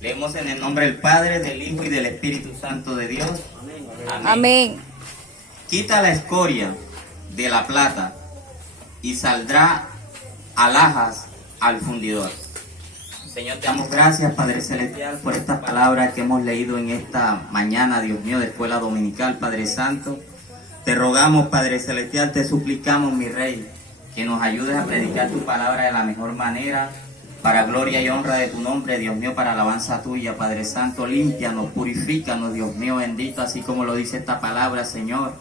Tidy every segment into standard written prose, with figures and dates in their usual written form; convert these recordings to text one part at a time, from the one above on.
Leemos en el nombre del Padre, del Hijo y del Espíritu Santo de Dios. Amén. Amén. Quita la escoria de la plata y saldrá alhajas al fundidor. Señor, te damos gracias, Padre Celestial, por esta palabra que hemos leído en esta mañana, Dios mío, de escuela dominical, Padre Santo. Te rogamos, Padre Celestial, te suplicamos, mi Rey, que nos ayudes a predicar tu palabra de la mejor manera, para gloria y honra de tu nombre, Dios mío, para alabanza tuya, Padre Santo. Límpianos, purifícanos, Dios mío bendito, así como lo dice esta palabra, Señor,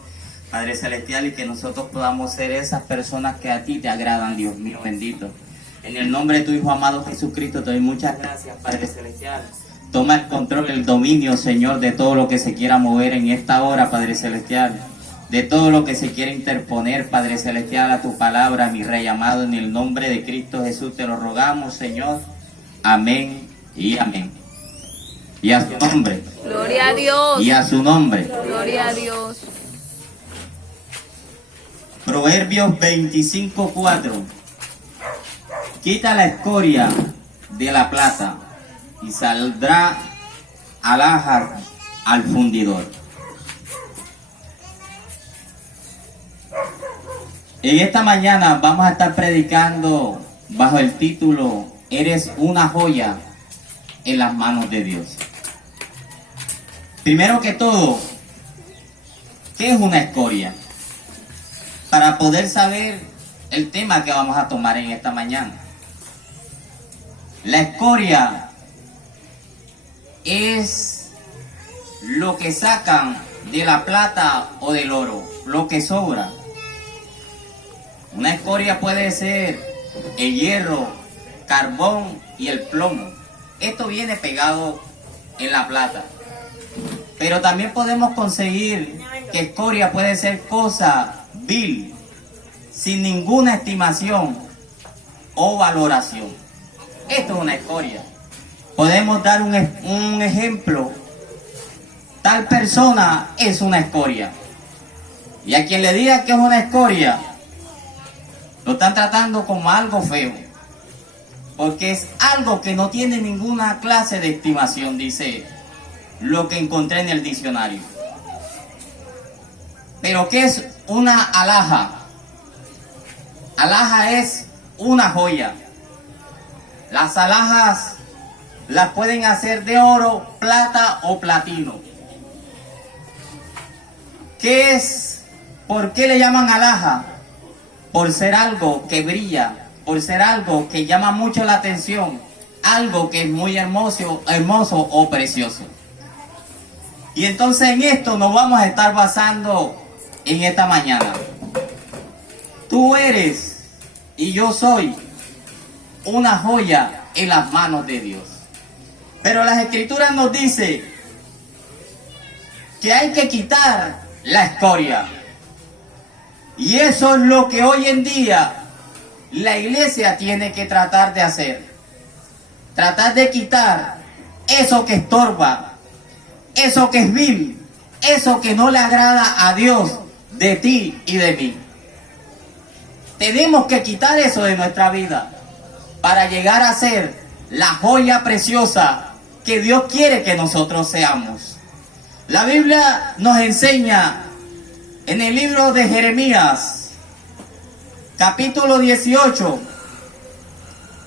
Padre Celestial, y que nosotros podamos ser esas personas que a ti te agradan, Dios mío bendito. En el nombre de tu Hijo amado Jesucristo te doy muchas gracias, Padre Celestial. Toma el control, el dominio, Señor, de todo lo que se quiera mover en esta hora, Padre Celestial. De todo lo que se quiere interponer, Padre Celestial, a tu palabra, mi Rey amado. En el nombre de Cristo Jesús te lo rogamos, Señor. Amén y amén. Y a su nombre. Gloria a Dios. Y a su nombre. Gloria a Dios. Proverbios 25:4. Quita la escoria de la plata y saldrá alhajas al fundidor. En esta mañana vamos a estar predicando bajo el título Eres una joya en las manos de Dios. Primero que todo, ¿qué es una escoria? Para poder saber el tema que vamos a tomar en esta mañana. La escoria es lo que sacan de la plata o del oro, lo que sobra. Una escoria puede ser el hierro, carbón y el plomo. Esto viene pegado en la plata. Pero también podemos conseguir que escoria puede ser cosa vil, sin ninguna estimación o valoración. Esto es una escoria. Podemos dar un ejemplo. Tal persona es una escoria. Y a quien le diga que es una escoria, lo están tratando como algo feo. Porque es algo que no tiene ninguna clase de estimación, dice lo que encontré en el diccionario. Pero ¿qué es una alhaja? Alhaja es una joya. Las alhajas las pueden hacer de oro, plata o platino. ¿Qué es? ¿Por qué le llaman alhaja? Por ser algo que brilla, por ser algo que llama mucho la atención, algo que es muy hermoso o precioso. Y entonces en esto nos vamos a estar basando en esta mañana. Tú eres y yo soy una joya en las manos de Dios. Pero las Escrituras nos dicen que hay que quitar la escoria. Y eso es lo que hoy en día la iglesia tiene que tratar de hacer. Tratar de quitar eso que estorba, eso que es vil, eso que no le agrada a Dios de ti y de mí. Tenemos que quitar eso de nuestra vida para llegar a ser la joya preciosa que Dios quiere que nosotros seamos. La Biblia nos enseña en el libro de Jeremías, capítulo 18,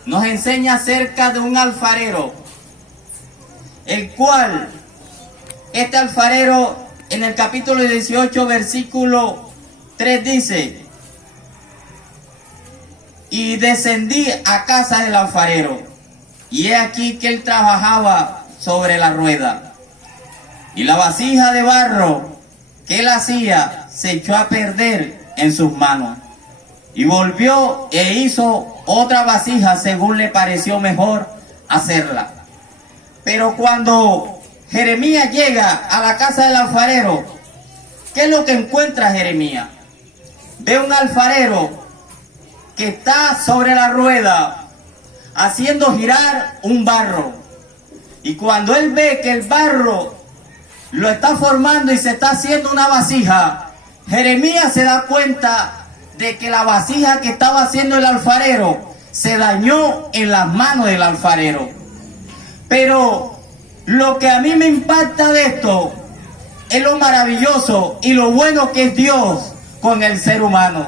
nos enseña acerca de un alfarero, el cual, este alfarero, en el capítulo 18, versículo 3 dice: y descendí a casa del alfarero, y he aquí que él trabajaba sobre la rueda, y la vasija de barro que él hacía se echó a perder en sus manos, y volvió e hizo otra vasija según le pareció mejor hacerla. Pero cuando Jeremías llega a la casa del alfarero, ¿qué es lo que encuentra Jeremías? Ve un alfarero que está sobre la rueda haciendo girar un barro. Y cuando él ve que el barro lo está formando y se está haciendo una vasija, Jeremías se da cuenta de que la vasija que estaba haciendo el alfarero se dañó en las manos del alfarero. Pero lo que a mí me impacta de esto es lo maravilloso y lo bueno que es Dios con el ser humano.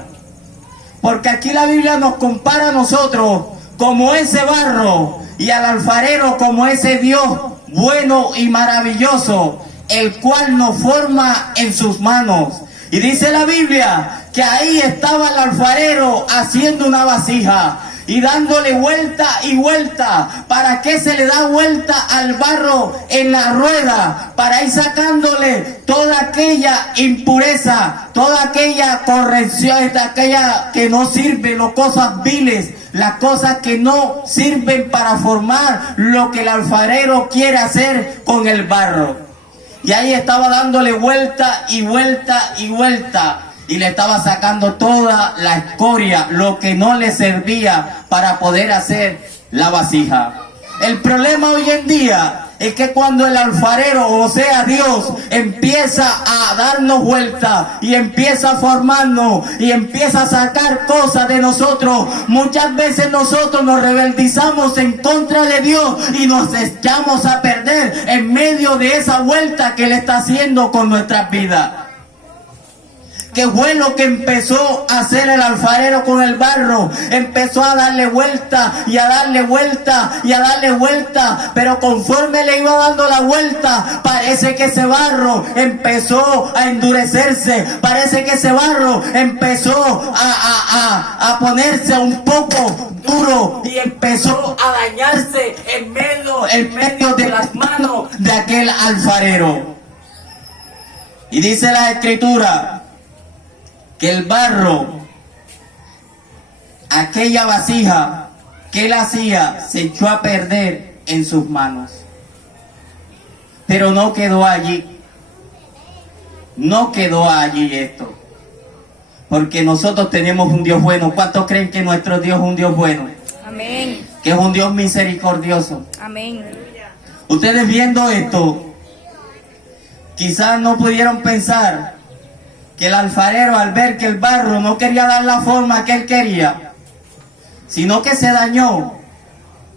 Porque aquí la Biblia nos compara a nosotros como ese barro y al alfarero como ese Dios bueno y maravilloso, el cual nos forma en sus manos. Y dice la Biblia que ahí estaba el alfarero haciendo una vasija y dándole vuelta y vuelta. ¿Para qué se le da vuelta al barro en la rueda? Para ir sacándole toda aquella impureza, toda aquella corrección, aquella que no sirve, las cosas viles, las cosas que no sirven para formar lo que el alfarero quiere hacer con el barro. Y ahí estaba dándole vuelta y vuelta y vuelta. Y le estaba sacando toda la escoria, lo que no le servía para poder hacer la vasija. El problema hoy en día es que cuando el alfarero, o sea Dios, empieza a darnos vuelta y empieza a formarnos y empieza a sacar cosas de nosotros, muchas veces nosotros nos rebeldizamos en contra de Dios y nos echamos a perder en medio de esa vuelta que Él está haciendo con nuestras vidas. Que fue lo que empezó a hacer el alfarero con el barro. Empezó a darle vuelta y a darle vuelta y a darle vuelta. Pero conforme le iba dando la vuelta, parece que ese barro empezó a endurecerse. Parece que ese barro empezó a ponerse un poco duro y empezó a dañarse en medio de las manos de aquel alfarero. Y dice la Escritura que el barro, aquella vasija que él hacía, se echó a perder en sus manos. Pero no quedó allí. No quedó allí esto. Porque nosotros tenemos un Dios bueno. ¿Cuántos creen que nuestro Dios es un Dios bueno? Amén. Que es un Dios misericordioso. Amén. Ustedes viendo esto, quizás no pudieron pensar que el alfarero, al ver que el barro no quería dar la forma que él quería, sino que se dañó,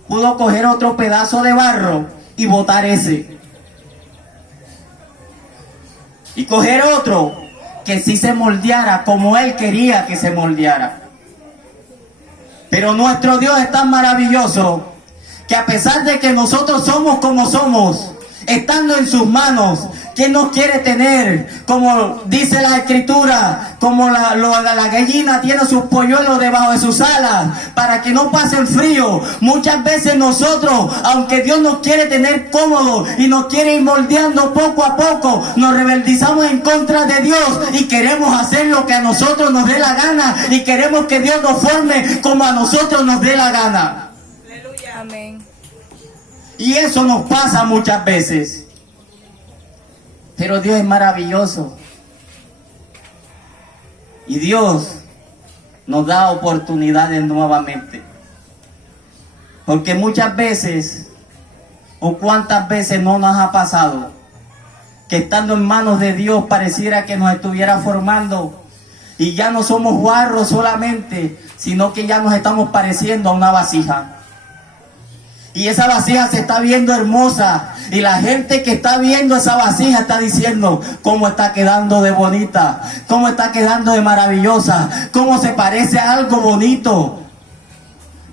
pudo coger otro pedazo de barro y botar ese. Y coger otro que sí se moldeara como él quería que se moldeara. Pero nuestro Dios es tan maravilloso que a pesar de que nosotros somos como somos, estando en sus manos, ¿quién nos quiere tener? Como dice la Escritura, como la gallina tiene sus polluelos debajo de sus alas, para que no pasen frío. Muchas veces nosotros, aunque Dios nos quiere tener cómodos y nos quiere ir moldeando poco a poco, nos rebeldizamos en contra de Dios y queremos hacer lo que a nosotros nos dé la gana y queremos que Dios nos forme como a nosotros nos dé la gana. Aleluya. Amén. Y eso nos pasa muchas veces. Pero Dios es maravilloso. Y Dios nos da oportunidades nuevamente. Porque muchas veces, o cuántas veces no nos ha pasado, que estando en manos de Dios pareciera que nos estuviera formando. Y ya no somos barro solamente, sino que ya nos estamos pareciendo a una vasija. Y esa vasija se está viendo hermosa. Y la gente que está viendo esa vasija está diciendo cómo está quedando de bonita, cómo está quedando de maravillosa, cómo se parece a algo bonito.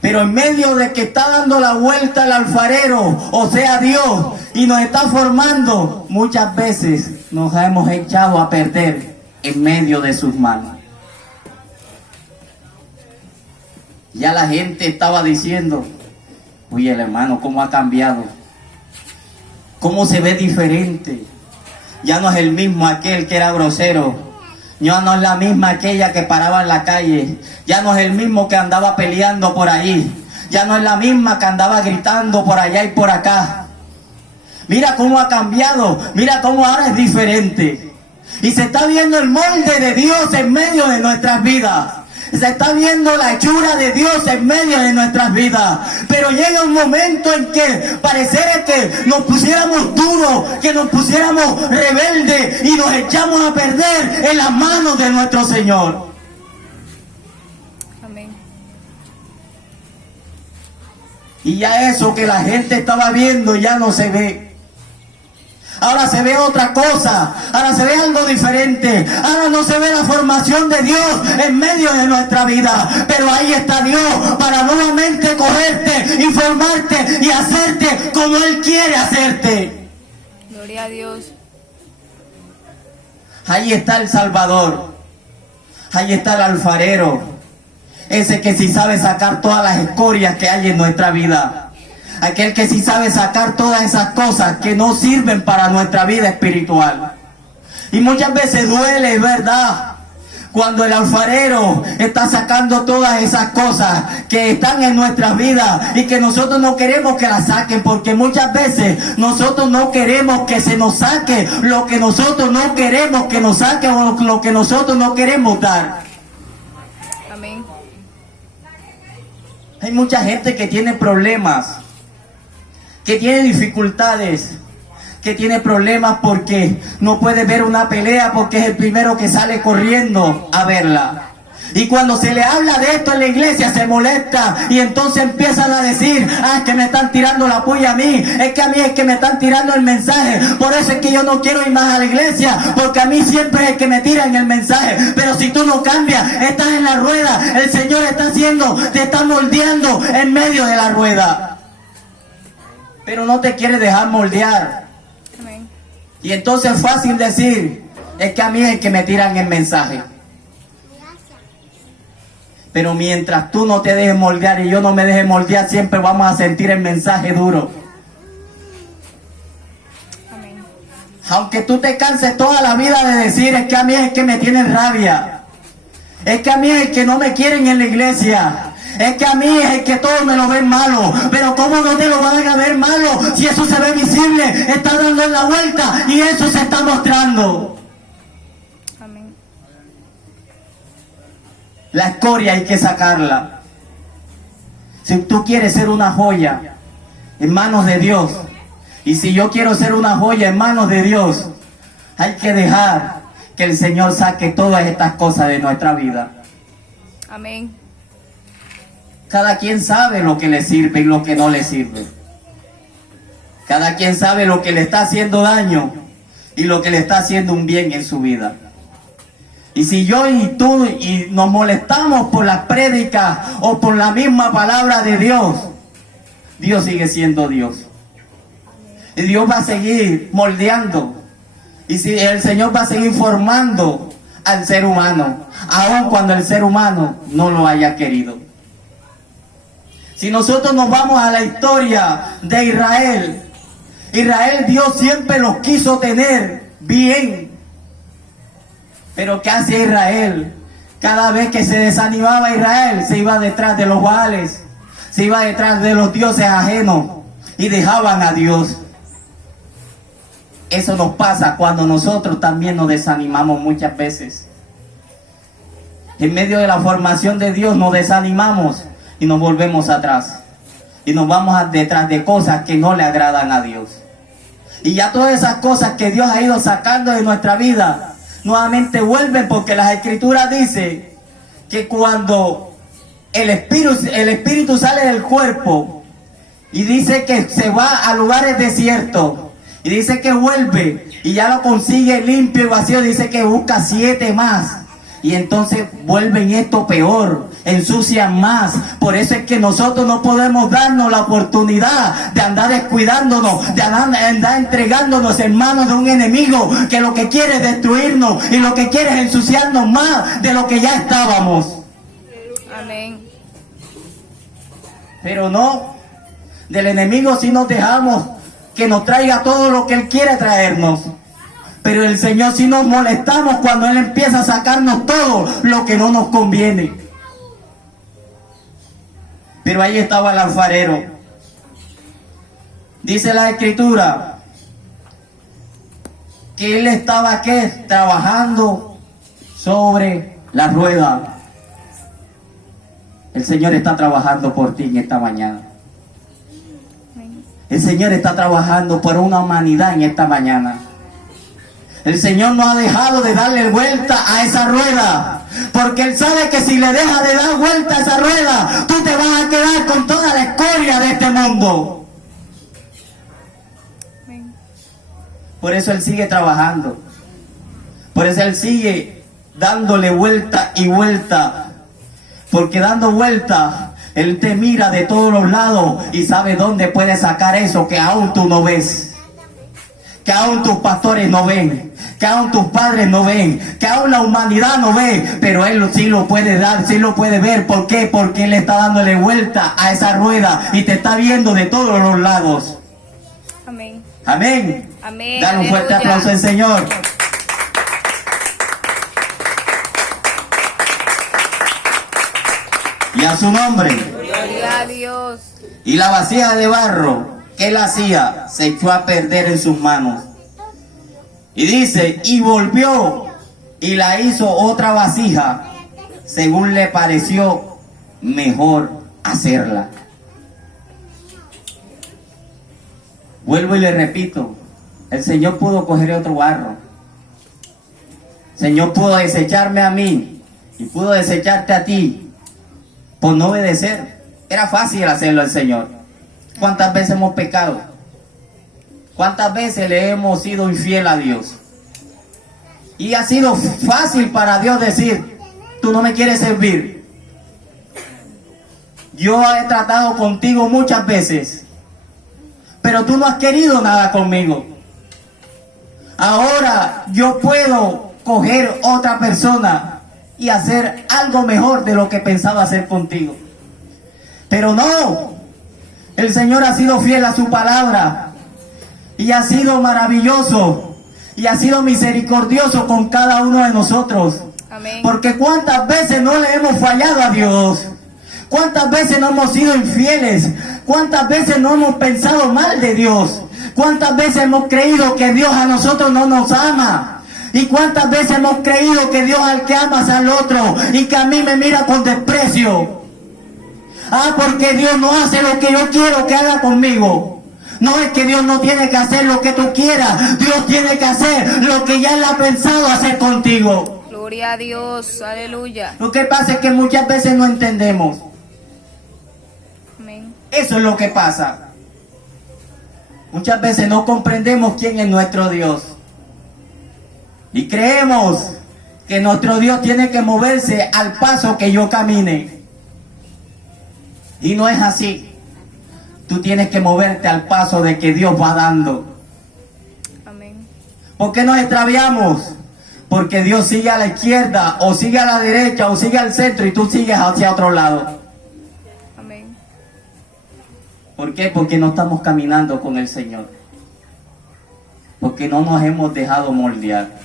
Pero en medio de que está dando la vuelta el alfarero, o sea Dios, y nos está formando, muchas veces nos hemos echado a perder en medio de sus manos. Ya la gente estaba diciendo: oye, el hermano, ¿cómo ha cambiado? ¿Cómo se ve diferente? Ya no es el mismo aquel que era grosero. Ya no es la misma aquella que paraba en la calle. Ya no es el mismo que andaba peleando por ahí. Ya no es la misma que andaba gritando por allá y por acá. Mira cómo ha cambiado. Mira cómo ahora es diferente. Y se está viendo el molde de Dios en medio de nuestras vidas. Se está viendo la hechura de Dios en medio de nuestras vidas. Pero llega un momento en que pareciera que nos pusiéramos duros, que nos pusiéramos rebeldes y nos echamos a perder en las manos de nuestro Señor. Amén. Y ya eso que la gente estaba viendo ya no se ve. ahora se ve otra cosa, ahora se ve algo diferente, ahora no se ve la formación de Dios en medio de nuestra vida, pero ahí está Dios para nuevamente cogerte, informarte y hacerte como Él quiere hacerte. Gloria a Dios. Ahí está el Salvador, ahí está el alfarero, ese que sí sabe sacar todas las escorias que hay en nuestra vida, aquel que sí sabe sacar todas esas cosas que no sirven para nuestra vida espiritual. Y muchas veces duele, ¿verdad?, cuando el alfarero está sacando todas esas cosas que están en nuestras vidas y que nosotros no queremos que las saquen, porque muchas veces nosotros no queremos que se nos saque lo que nosotros no queremos que nos saque o lo que nosotros no queremos dar. Amén. Hay mucha gente que tiene problemas, que tiene dificultades, que tiene problemas porque no puede ver una pelea porque es el primero que sale corriendo a verla. Y cuando se le habla de esto en la iglesia se molesta y entonces empiezan a decir, es que me están tirando la puya a mí, es que a mí es que me están tirando el mensaje, por eso es que yo no quiero ir más a la iglesia, porque a mí siempre es el que me tiran el mensaje. Pero si tú no cambias, estás en la rueda, el Señor está haciendo, te está moldeando en medio de la rueda, pero no te quiere dejar moldear. Amén. Y entonces es fácil decir, es que a mí es el que me tiran el mensaje. Pero mientras tú no te dejes moldear y yo no me deje moldear, siempre vamos a sentir el mensaje duro. Amén. Aunque tú te canses toda la vida de decir, es que a mí es el que me tienen rabia, es que a mí es el que no me quieren en la iglesia, es que a mí es el que todos me lo ven malo. Pero ¿cómo no te lo van a ver malo si eso se ve visible? Está dando la vuelta y eso se está mostrando. Amén. La escoria hay que sacarla. Si tú quieres ser una joya en manos de Dios, y si yo quiero ser una joya en manos de Dios, hay que dejar que el Señor saque todas estas cosas de nuestra vida. Amén. Cada quien sabe lo que le sirve y lo que no le sirve. Cada quien sabe lo que le está haciendo daño y lo que le está haciendo un bien en su vida. Y si yo y tú y nos molestamos por las prédicas o por la misma palabra de Dios, Dios sigue siendo Dios. Y Dios va a seguir moldeando. Y si el Señor va a seguir formando al ser humano, aun cuando el ser humano no lo haya querido. Si nosotros nos vamos a la historia de Israel, Israel Dios siempre los quiso tener bien. Pero ¿qué hace Israel? Cada vez que se desanimaba Israel, se iba detrás de los baales, se iba detrás de los dioses ajenos y dejaban a Dios. Eso nos pasa cuando nosotros también nos desanimamos muchas veces. En medio de la formación de Dios nos desanimamos y nos volvemos atrás. Y nos vamos detrás de cosas que no le agradan a Dios. Y ya todas esas cosas que Dios ha ido sacando de nuestra vida, nuevamente vuelven, porque las Escrituras dicen que cuando el espíritu sale del cuerpo y dice que se va a lugares desiertos, y dice que vuelve y ya lo consigue limpio y vacío, dice que busca 7 más. Y entonces vuelven esto peor, ensucian más. Por eso es que nosotros no podemos darnos la oportunidad de andar descuidándonos, de andar entregándonos en manos de un enemigo que lo que quiere es destruirnos y lo que quiere es ensuciarnos más de lo que ya estábamos. Amén. Pero no, del enemigo sí nos dejamos que nos traiga todo lo que él quiere traernos. Pero el Señor sí nos molestamos cuando Él empieza a sacarnos todo lo que no nos conviene. Pero ahí estaba el alfarero. Dice la Escritura que Él estaba, ¿qué?, trabajando sobre la rueda. El Señor está trabajando por ti en esta mañana. El Señor está trabajando por una humanidad en esta mañana. El Señor no ha dejado de darle vuelta a esa rueda, porque Él sabe que si le deja de dar vuelta a esa rueda, tú te vas a quedar con toda la escoria de este mundo. Por eso Él sigue trabajando. Por eso Él sigue dándole vuelta y vuelta. Porque dando vuelta, Él te mira de todos los lados y sabe dónde puede sacar eso que aún tú no ves. Que aún tus pastores no ven, que aún tus padres no ven, que aún la humanidad no ve, pero Él sí lo puede dar, sí lo puede ver. ¿Por qué? Porque Él está dándole vuelta a esa rueda y te está viendo de todos los lados. Amén. Amén. Amén. Dale un fuerte Aleluya. aplauso al Señor. Y a su nombre. Gloria a Dios. Y la vasija de barro que Él hacía se echó a perder en sus manos. Y dice, y volvió y la hizo otra vasija, según le pareció mejor hacerla. Vuelvo y le repito, el Señor pudo coger otro barro. El Señor pudo desecharme a mí y pudo desecharte a ti por no obedecer. Era fácil hacerlo al Señor. ¿Cuántas veces hemos pecado? ¿Cuántas veces le hemos sido infiel a Dios? Y ha sido fácil para Dios decir, tú no me quieres servir. Yo he tratado contigo muchas veces, pero tú no has querido nada conmigo. Ahora yo puedo coger otra persona y hacer algo mejor de lo que pensaba hacer contigo. Pero no. El Señor ha sido fiel a su palabra y ha sido maravilloso y ha sido misericordioso con cada uno de nosotros. Amén. Porque cuántas veces no le hemos fallado a Dios, cuántas veces no hemos sido infieles, cuántas veces no hemos pensado mal de Dios, cuántas veces hemos creído que Dios a nosotros no nos ama. Y cuántas veces hemos creído que Dios al que amas al otro y que a mí me mira con desprecio. Ah, porque Dios no hace lo que yo quiero que haga conmigo. No es que Dios no tiene que hacer lo que tú quieras. Dios tiene que hacer lo que ya Él ha pensado hacer contigo. Gloria a Dios. Aleluya. Lo que pasa es que muchas veces no entendemos. Amén. Eso es lo que pasa. Muchas veces no comprendemos quién es nuestro Dios. Y creemos que nuestro Dios tiene que moverse al paso que yo camine. Y no es así. Tú tienes que moverte al paso de que Dios va dando. Amén. ¿Por qué nos extraviamos? Porque Dios sigue a la izquierda, o sigue a la derecha, o sigue al centro, y tú sigues hacia otro lado. Amén. ¿Por qué? Porque no estamos caminando con el Señor. Porque no nos hemos dejado moldear.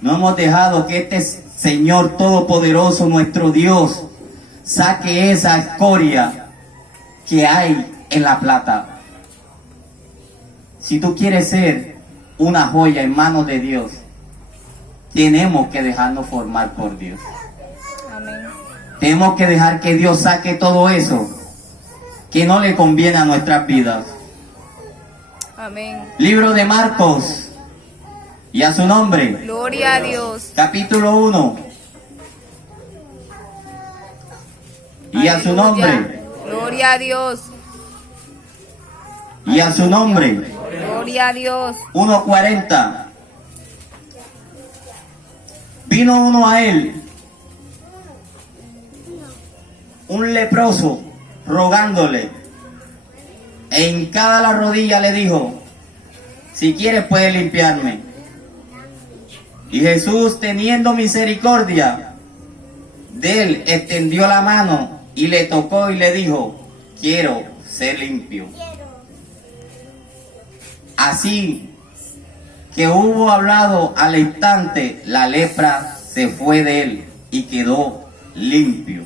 No hemos dejado que este Señor Todopoderoso, nuestro Dios, saque esa escoria que hay en la plata. Si tú quieres ser una joya en manos de Dios, tenemos que dejarnos formar por Dios. Amén. Tenemos que dejar que Dios saque todo eso que no le conviene a nuestras vidas. Amén. Libro de Marcos, y a su nombre, Gloria a Dios. capítulo 1. Y a su Aleluya. nombre, Gloria a Dios. y a su nombre, Gloria a Dios. 1:40. Vino uno a él, un leproso, rogándole, e hincada la rodilla le dijo, si quieres puedes limpiarme. Y Jesús, teniendo misericordia de él, extendió la mano y le tocó y le dijo, quiero ser limpio. Así que hubo hablado al instante, la lepra se fue de él y quedó limpio.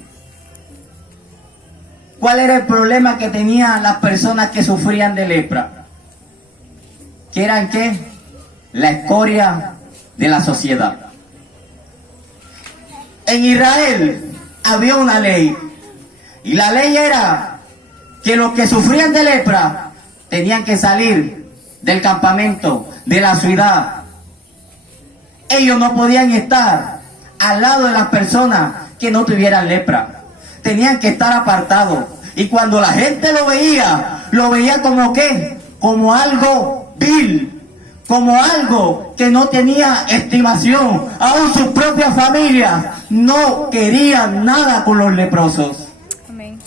¿Cuál era el problema que tenían las personas que sufrían de lepra? ¿Qué eran qué? La escoria de la sociedad. En Israel había una ley, y la ley era que los que sufrían de lepra tenían que salir del campamento, de la ciudad. Ellos no podían estar al lado de las personas que no tuvieran lepra. Tenían que estar apartados. Y cuando la gente lo veía como ¿qué? Como algo vil, como algo que no tenía estimación. Aún sus propias familias no querían nada con los leprosos. Amén.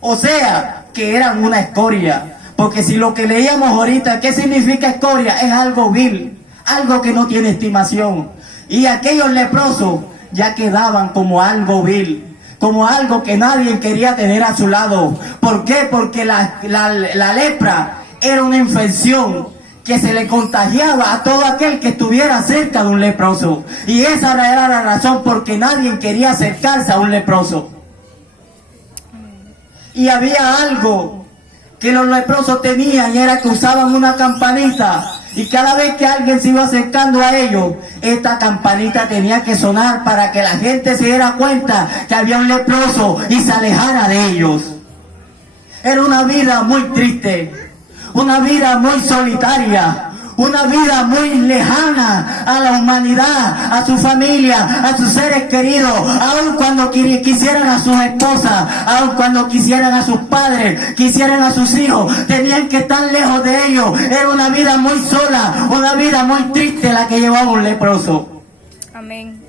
O sea, que eran una escoria. Porque si lo que leíamos ahorita, ¿qué significa escoria? Es algo vil, algo que no tiene estimación. Y aquellos leprosos ya quedaban como algo vil, como algo que nadie quería tener a su lado. ¿Por qué? Porque la lepra era una infección que se le contagiaba a todo aquel que estuviera cerca de un leproso. Y esa era la razón porque nadie quería acercarse a un leproso. Y había algo que los leprosos tenían, y era que usaban una campanita. Y cada vez que alguien se iba acercando a ellos, esta campanita tenía que sonar para que la gente se diera cuenta que había un leproso y se alejara de ellos. Era una vida muy triste, una vida muy solitaria, una vida muy lejana a la humanidad, a su familia, a sus seres queridos, aun cuando quisieran a sus esposas, aun cuando quisieran a sus padres, quisieran a sus hijos, tenían que estar lejos de ellos. Era una vida muy sola, una vida muy triste la que llevaba un leproso. Amén.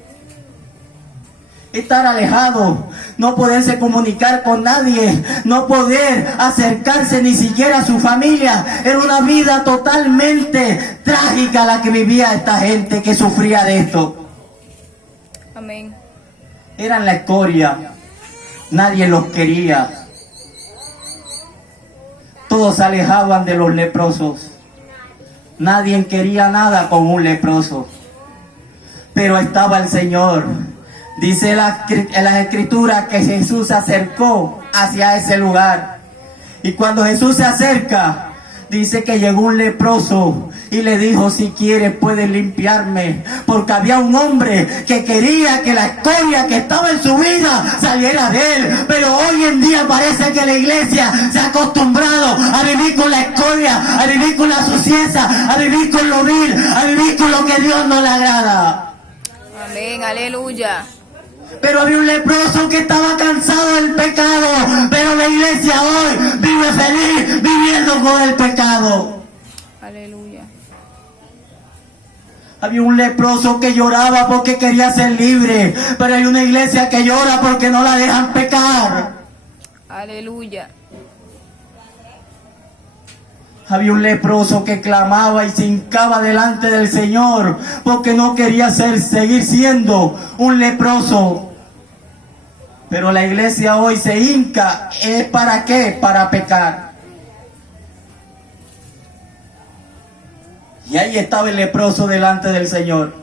Estar alejado, no poderse comunicar con nadie, no poder acercarse ni siquiera a su familia. Era una vida totalmente trágica la que vivía esta gente que sufría de esto. Amén. Eran la escoria, nadie los quería. Todos se alejaban de los leprosos. Nadie quería nada con un leproso. Pero estaba el Señor. Dice en las escrituras que Jesús se acercó hacia ese lugar. Y cuando Jesús se acerca, dice que llegó un leproso y le dijo: si quieres puedes limpiarme. Porque había un hombre que quería que la escoria que estaba en su vida saliera de él. Pero hoy en día parece que la iglesia se ha acostumbrado a vivir con la escoria, a vivir con la suciedad, a vivir con lo vil, a vivir con lo que Dios no le agrada. Amén. Aleluya. Pero había un leproso que estaba cansado del pecado, pero la iglesia hoy vive feliz viviendo con el pecado. Aleluya. Había un leproso que lloraba porque quería ser libre, pero hay una iglesia que llora porque no la dejan pecar. Aleluya. Había un leproso que clamaba y se hincaba delante del Señor porque no quería seguir siendo un leproso. Pero la iglesia hoy se hinca, ¿es para qué? Para pecar. Y ahí estaba el leproso delante del Señor.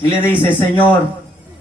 Y le dice: Señor,